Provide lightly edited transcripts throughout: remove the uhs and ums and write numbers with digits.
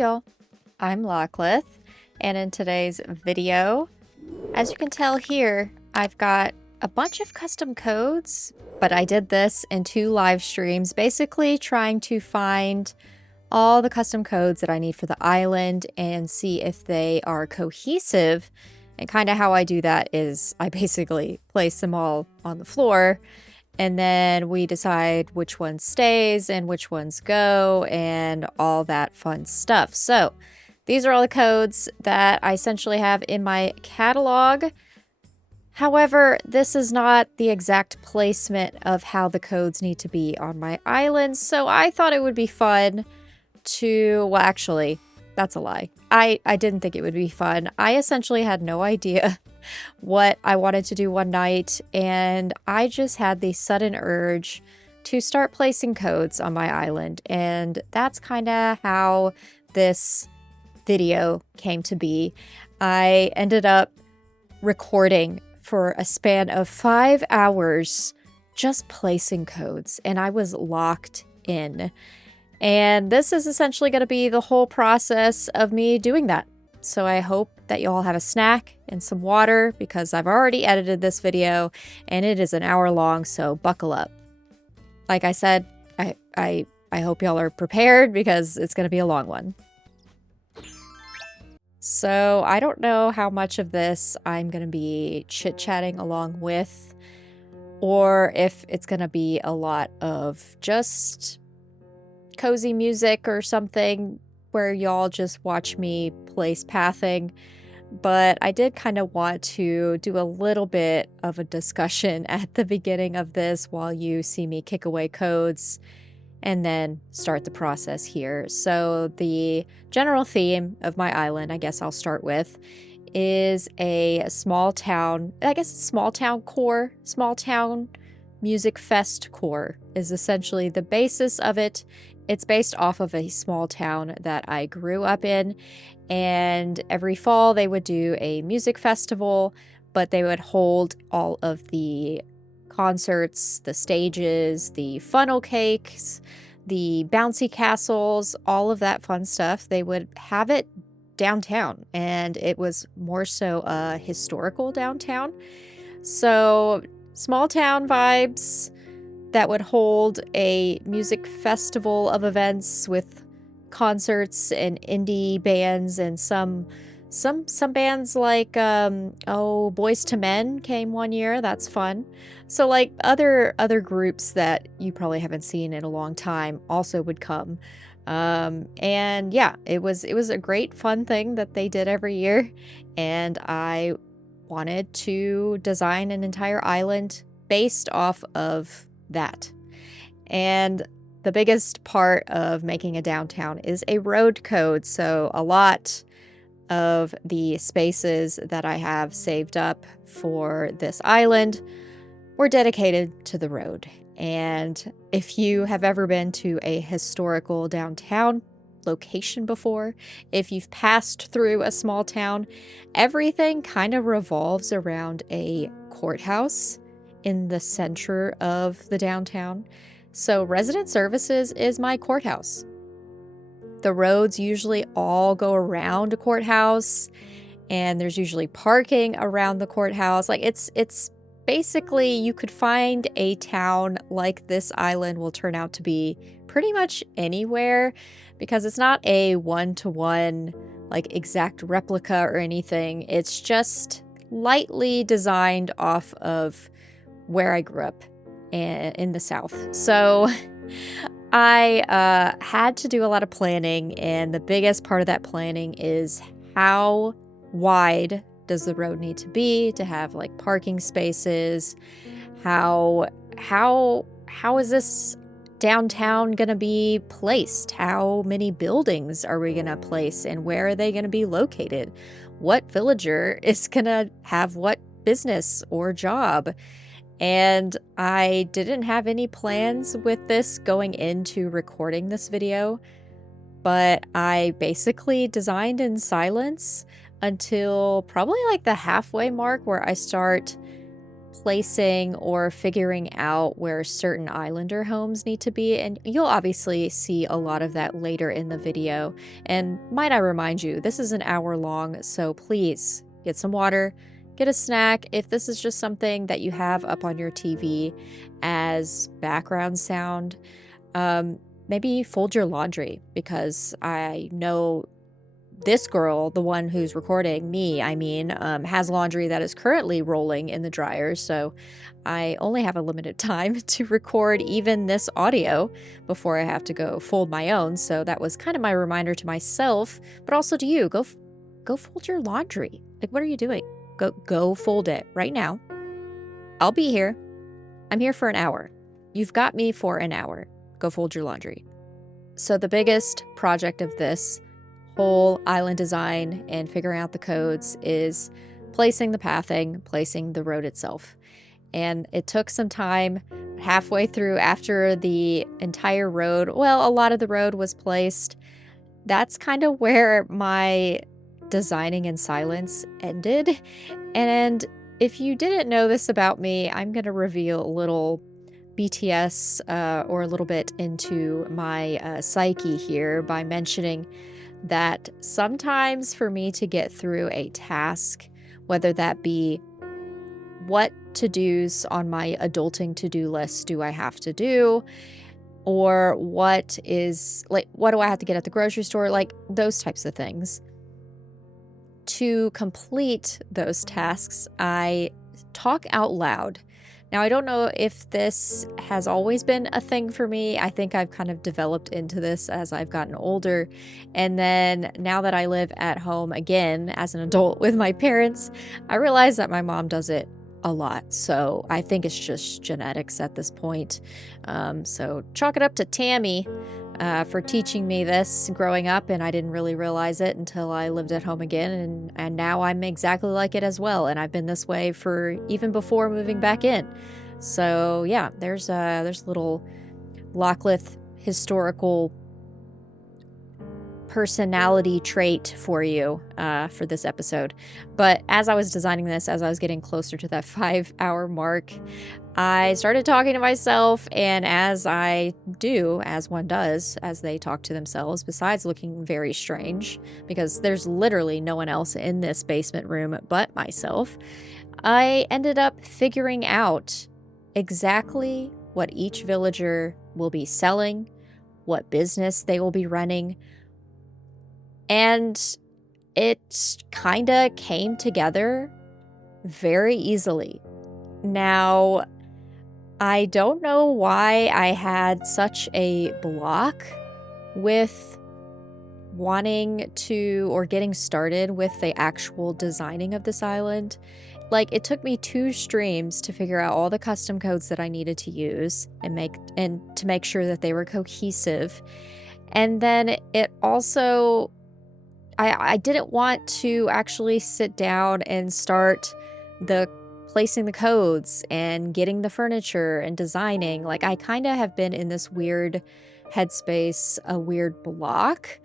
y'all, I'm Lachlan, and in today's video, as you can tell here, I've got a bunch of custom codes, but I did this in 2 live streams, basically trying to find all the custom codes that I need for the island and see if they are cohesive. And kind of how I do that is I basically place them all on the floor, and then we decide which one stays and which ones go and all that fun stuff. So these are all the codes that I essentially have in my catalog. However, this is not the exact placement of how the codes need to be on my island. So I thought it would be fun to, well, actually, that's a lie. I didn't think it would be fun. I essentially had no idea what I wanted to do one night, and I just had the sudden urge to start placing codes on my island, and that's kind of how this video came to be. I ended up recording for a span of 5 hours just placing codes, and I was locked in. And this is essentially going to be the whole process of me doing that. So I hope that you all have a snack and some water, because I've already edited this video and it is an hour long, so buckle up. Like I said, I hope y'all are prepared because it's going to be a long one. So I don't know how much of this I'm going to be chit-chatting along with, or if it's going to be a lot of just cozy music or something where y'all just watch me place pathing. But I did kind of want to do a little bit of a discussion at the beginning of this while you see me kick away codes and then start the process here. So the general theme of my island, I guess I'll start with, is a small town, I guess small town core, small town music fest core is essentially the basis of it. It's based off of a small town that I grew up in, and every fall they would do a music festival, but they would hold all of the concerts, the stages, the funnel cakes, the bouncy castles, all of that fun stuff. They would have it downtown, and it was more so a historical downtown. So small town vibes that would hold a music festival of events with concerts and indie bands, and some bands like Boys to Men came one year. That's fun. So like other groups that you probably haven't seen in a long time also would come. And yeah, it was a great fun thing that they did every year, and I wanted to design an entire island based off of that. And the biggest part of making a downtown is a road code. So a lot of the spaces that I have saved up for this island were dedicated to the road. And if you have ever been to a historical downtown location before, if you've passed through a small town, everything kind of revolves around a courthouse in the center of the downtown. So resident services is my courthouse. The roads usually all go around a courthouse, and there's usually parking around the courthouse. Like it's basically, you could find a town like this island will turn out to be pretty much anywhere, because it's not a one-to-one like exact replica or anything. It's just lightly designed off of where I grew up in the South. So I had to do a lot of planning, and the biggest part of that planning is how wide does the road need to be to have like parking spaces? How is this downtown gonna be placed? How many buildings are we gonna place, and where are they gonna be located? What villager is gonna have what business or job? And I didn't have any plans with this going into recording this video, but I basically designed in silence until probably like the halfway mark, where I start placing or figuring out where certain islander homes need to be, and you'll obviously see a lot of that later in the video. And might I remind you, this is an hour long, so please get some water, get a snack. If this is just something that you have up on your TV as background sound, maybe fold your laundry, because I know this girl, the one who's recording me, has laundry that is currently rolling in the dryer, so I only have a limited time to record even this audio before I have to go fold my own. So that was kind of my reminder to myself, but also to you. Go fold your laundry. Like, what are you doing? Go fold it right now. I'll be here. I'm here for an hour. You've got me for an hour. Go fold your laundry. So the biggest project of this whole island design and figuring out the codes is placing the pathing, placing the road itself. And it took some time. Halfway through, after the entire road, well, a lot of the road was placed, that's kind of where my designing in silence ended. And if you didn't know this about me, I'm going to reveal a little BTS or a little bit into my psyche here by mentioning that sometimes for me to get through a task, whether that be what to-dos on my adulting to-do list do I have to do, or what do I have to get at the grocery store, like those types of things. To complete those tasks, I talk out loud. Now, I don't know if this has always been a thing for me. I think I've kind of developed into this as I've gotten older. And then now that I live at home again as an adult with my parents, I realize that my mom does it a lot. So I think it's just genetics at this point. So chalk it up to Tammy for teaching me this growing up, and I didn't really realize it until I lived at home again, and now I'm exactly like it as well, and I've been this way for even before moving back in. So yeah, there's a little Lockleth historical personality trait for you for this episode. But as I was designing this, as I was getting closer to that 5-hour mark, I started talking to myself, and as I do, as one does, as they talk to themselves, besides looking very strange, because there's literally no one else in this basement room but myself, I ended up figuring out exactly what each villager will be selling, what business they will be running, and it kind of came together very easily. Now, I don't know why I had such a block with wanting to or getting started with the actual designing of this island. Like, it took me 2 streams to figure out all the custom codes that I needed to use and to make sure that they were cohesive. And then it also, I didn't want to actually sit down and start placing the codes and getting the furniture and designing. Like, I kind of have been in this weird headspace, a weird block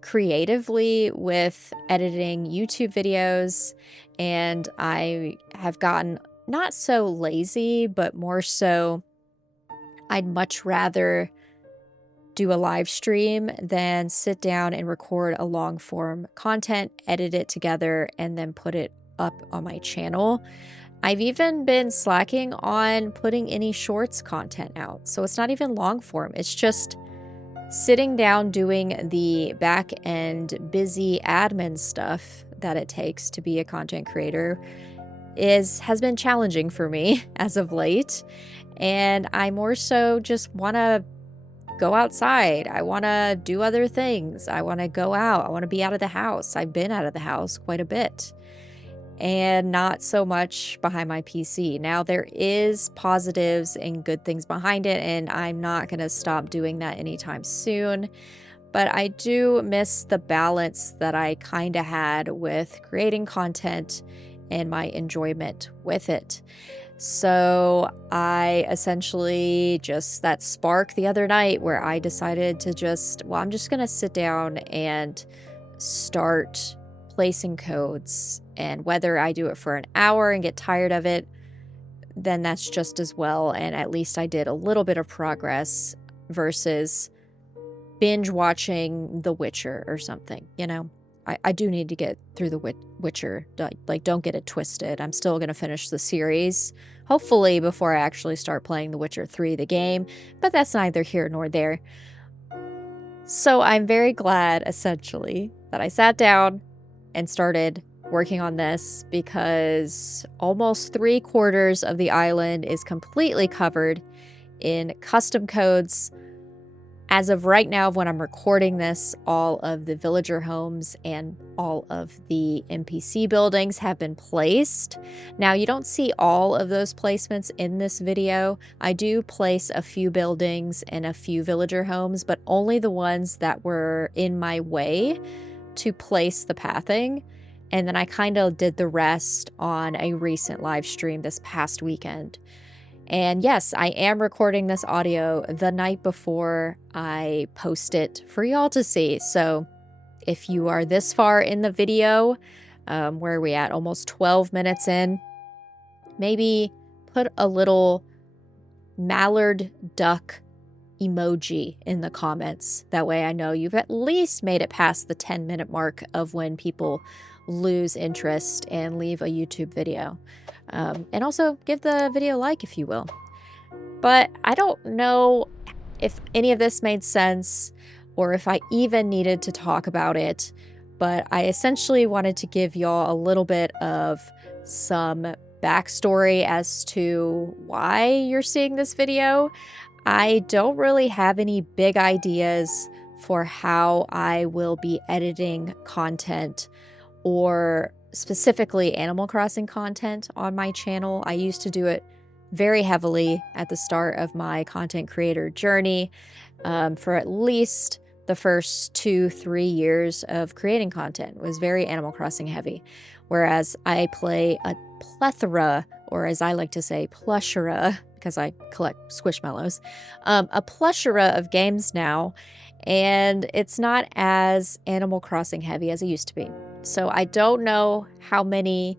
creatively with editing YouTube videos, and I have gotten not so lazy, but more so I'd much rather do a live stream than sit down and record a long form content, edit it together, and then put it up on my channel. I've even been slacking on putting any shorts content out. So it's not even long form. It's just sitting down doing the back end busy admin stuff that it takes to be a content creator has been challenging for me as of late. And I more so just want to go outside. I want to do other things. I want to go out. I want to be out of the house. I've been out of the house quite a bit, and not so much behind my PC. Now, there is positives and good things behind it, and I'm not going to stop doing that anytime soon. But I do miss the balance that I kind of had with creating content and my enjoyment with it. So I essentially just that spark the other night where I decided to I'm just going to sit down and start placing codes. And whether I do it for an hour and get tired of it, then that's just as well, and at least I did a little bit of progress versus binge watching The Witcher or something, you know? I do need to get through The Witcher. Like, don't get it twisted. I'm still going to finish the series, hopefully before I actually start playing The Witcher 3, the game, but that's neither here nor there. So I'm very glad, essentially, that I sat down and started working on this, because almost 3/4 of the island is completely covered in custom codes. As of right now, when I'm recording this, all of the villager homes and all of the NPC buildings have been placed. Now, you don't see all of those placements in this video. I do place a few buildings and a few villager homes, but only the ones that were in my way to place the pathing. And then I kind of did the rest on a recent live stream this past weekend. And yes, I am recording this audio the night before I post it for y'all to see. So if you are this far in the video, where are we at? Almost 12 minutes in, maybe put a little mallard duck emoji in the comments. That way I know you've at least made it past the 10-minute mark of when people lose interest and leave a YouTube video. And also give the video a like if you will. But I don't know if any of this made sense or if I even needed to talk about it, but I essentially wanted to give y'all a little bit of some backstory as to why you're seeing this video. I don't really have any big ideas for how I will be editing content, or specifically Animal Crossing content on my channel. I used to do it very heavily at the start of my content creator journey, for at least the first 2-3 years of creating content. It was very Animal Crossing heavy, whereas I play a plethora, or as I like to say, plushera, because I collect Squishmallows, a plushera of games now, and it's not as Animal Crossing heavy as it used to be. So I don't know how many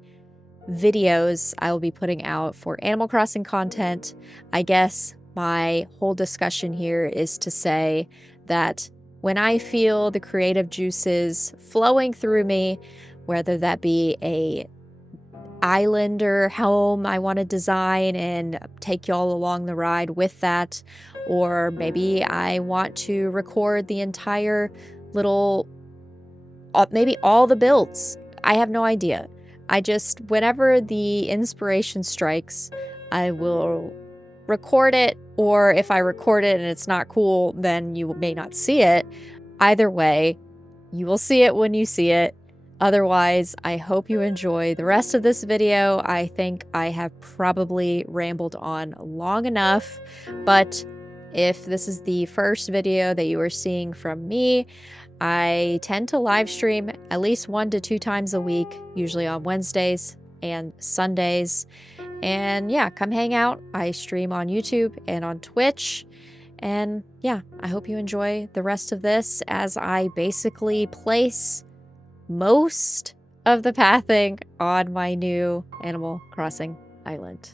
videos I will be putting out for Animal Crossing content. I guess my whole discussion here is to say that when I feel the creative juices flowing through me, whether that be a islander home I want to design and take y'all along the ride with that, or maybe I want to record the entire little, maybe all the builds. I have no idea. I just, whenever the inspiration strikes, I will record it, or if I record it and it's not cool, then you may not see it. Either way, you will see it when you see it. Otherwise, I hope you enjoy the rest of this video. I think I have probably rambled on long enough, but if this is the first video that you are seeing from me, I tend to live stream at least 1 to 2 times a week, usually on Wednesdays and Sundays. And yeah, come hang out. I stream on YouTube and on Twitch. And yeah, I hope you enjoy the rest of this as I basically place most of the pathing on my new Animal Crossing island.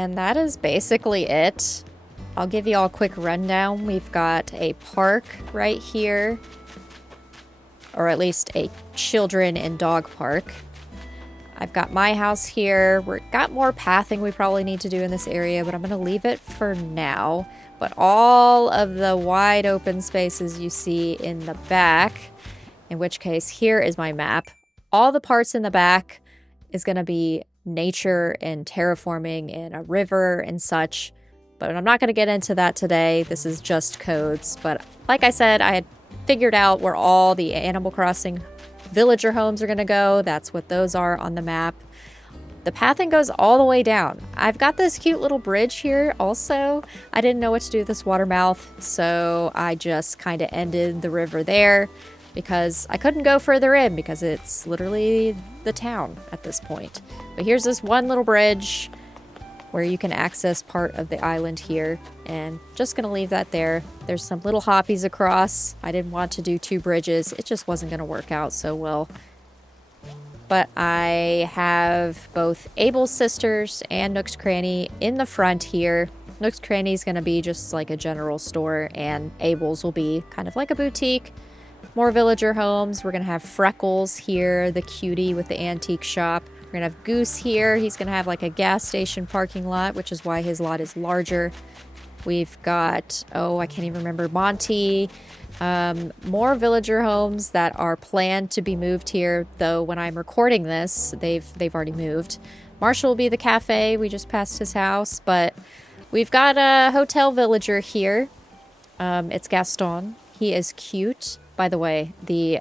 And that is basically it. I'll give you all a quick rundown. We've got a park right here, or at least a children and dog park. I've got my house here. We've got more pathing we probably need to do in this area, but I'm going to leave it for now. But all of the wide open spaces you see in the back, in which case here is my map. All the parts in the back is going to be nature and terraforming and a river and such. But I'm not going to get into that today. This is just codes. But like I said, I had figured out where all the Animal Crossing villager homes are going to go. That's what those are on the map. The pathing goes all the way down. I've got this cute little bridge here also. I didn't know what to do with this water mouth, so I just kind of ended the river there because I couldn't go further in because it's literally the town at this point. But here's this one little bridge where you can access part of the island here, and just gonna leave that there. There's some little hoppies across. I didn't want to do 2 bridges. It just wasn't gonna work out so well. But I have both Abel's Sisters and Nook's Cranny in the front here. Nook's Cranny is gonna be just like a general store, and Abel's will be kind of like a boutique. More villager homes. We're gonna have Freckles here, the cutie with the antique shop. We're gonna have Goose here. He's gonna have like a gas station parking lot, which is why his lot is larger. We've got, oh, I can't even remember, Monty. More villager homes that are planned to be moved here, though when I'm recording this, they've already moved. Marshall will be the cafe. We just passed his house, but we've got a hotel villager here. It's Gaston. He is cute. By the way, the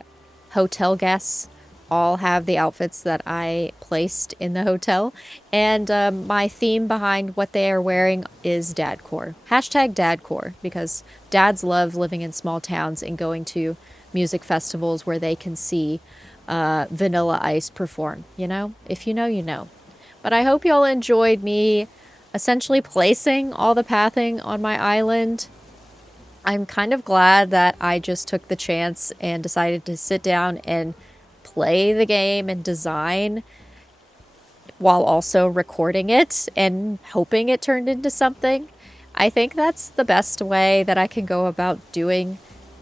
hotel guests all have the outfits that I placed in the hotel, and my theme behind what they are wearing is dadcore. Hashtag dadcore, because dads love living in small towns and going to music festivals where they can see Vanilla Ice perform. You know? If you know, you know. But I hope y'all enjoyed me essentially placing all the pathing on my island. I'm kind of glad that I just took the chance and decided to sit down and play the game and design while also recording it and hoping it turned into something. I think that's the best way that I can go about doing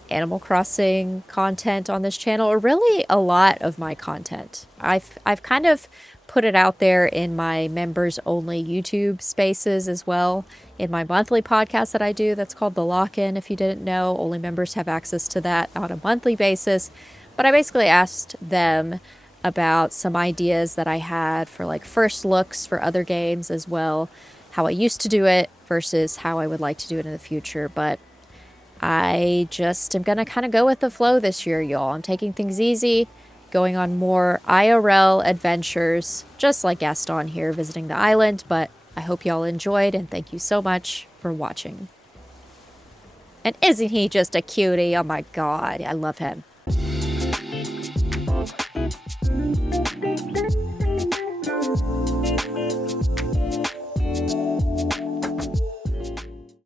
Animal Crossing content on this channel, or really a lot of my content. I've kind of put it out there in my members only YouTube spaces as well. In my monthly podcast that I do, that's called The Lock-In. If you didn't know, only members have access to that on a monthly basis. But I basically asked them about some ideas that I had for like first looks for other games as well, how I used to do it versus how I would like to do it in the future. But I just am going to kind of go with the flow this year, y'all. I'm taking things easy, going on more IRL adventures, just like Gaston here visiting the island. But I hope y'all enjoyed, and thank you so much for watching. And isn't he just a cutie? Oh my god, I love him.